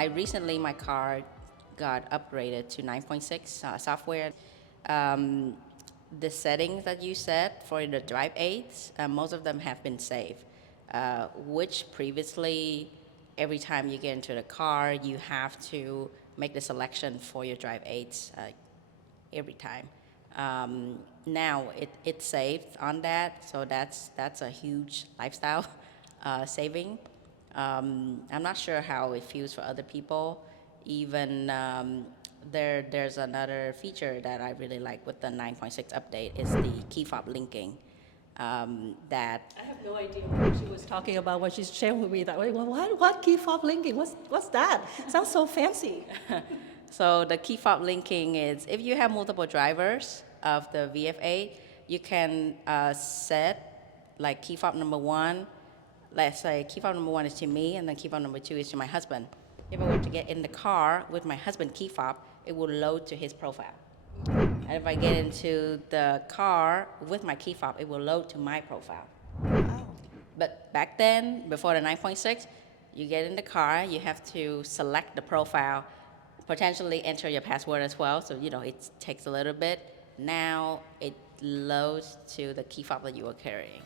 I recently, my car got upgraded to 9.6 software. The settings that you set for the drive aids, most of them have been saved, which previously, every time you get into the car, you have to make the selection for your drive aids every time. Now it's saved on that, so that's a huge lifestyle saving. I'm not sure how it feels for other people. Even there's another feature that I really like with the 9.6 update is the Key FOB Linking. That I have no idea what she was talking about when she's sharing with me that. Well, what Key FOB linking? What's that? Sounds so fancy. So the Key FOB Linking is if you have multiple drivers of the VF8, you can set like key fob number one. Let's say key fob number one is to me, and then key fob number two is to my husband. If I were to get in the car with my husband key fob, it will load to his profile. And if I get into the car with my key fob, it will load to my profile. Wow. But back then, before the 9.6, you get in the car, you have to select the profile, potentially enter your password as well. So, it takes a little bit. Now it loads to the key fob that you are carrying.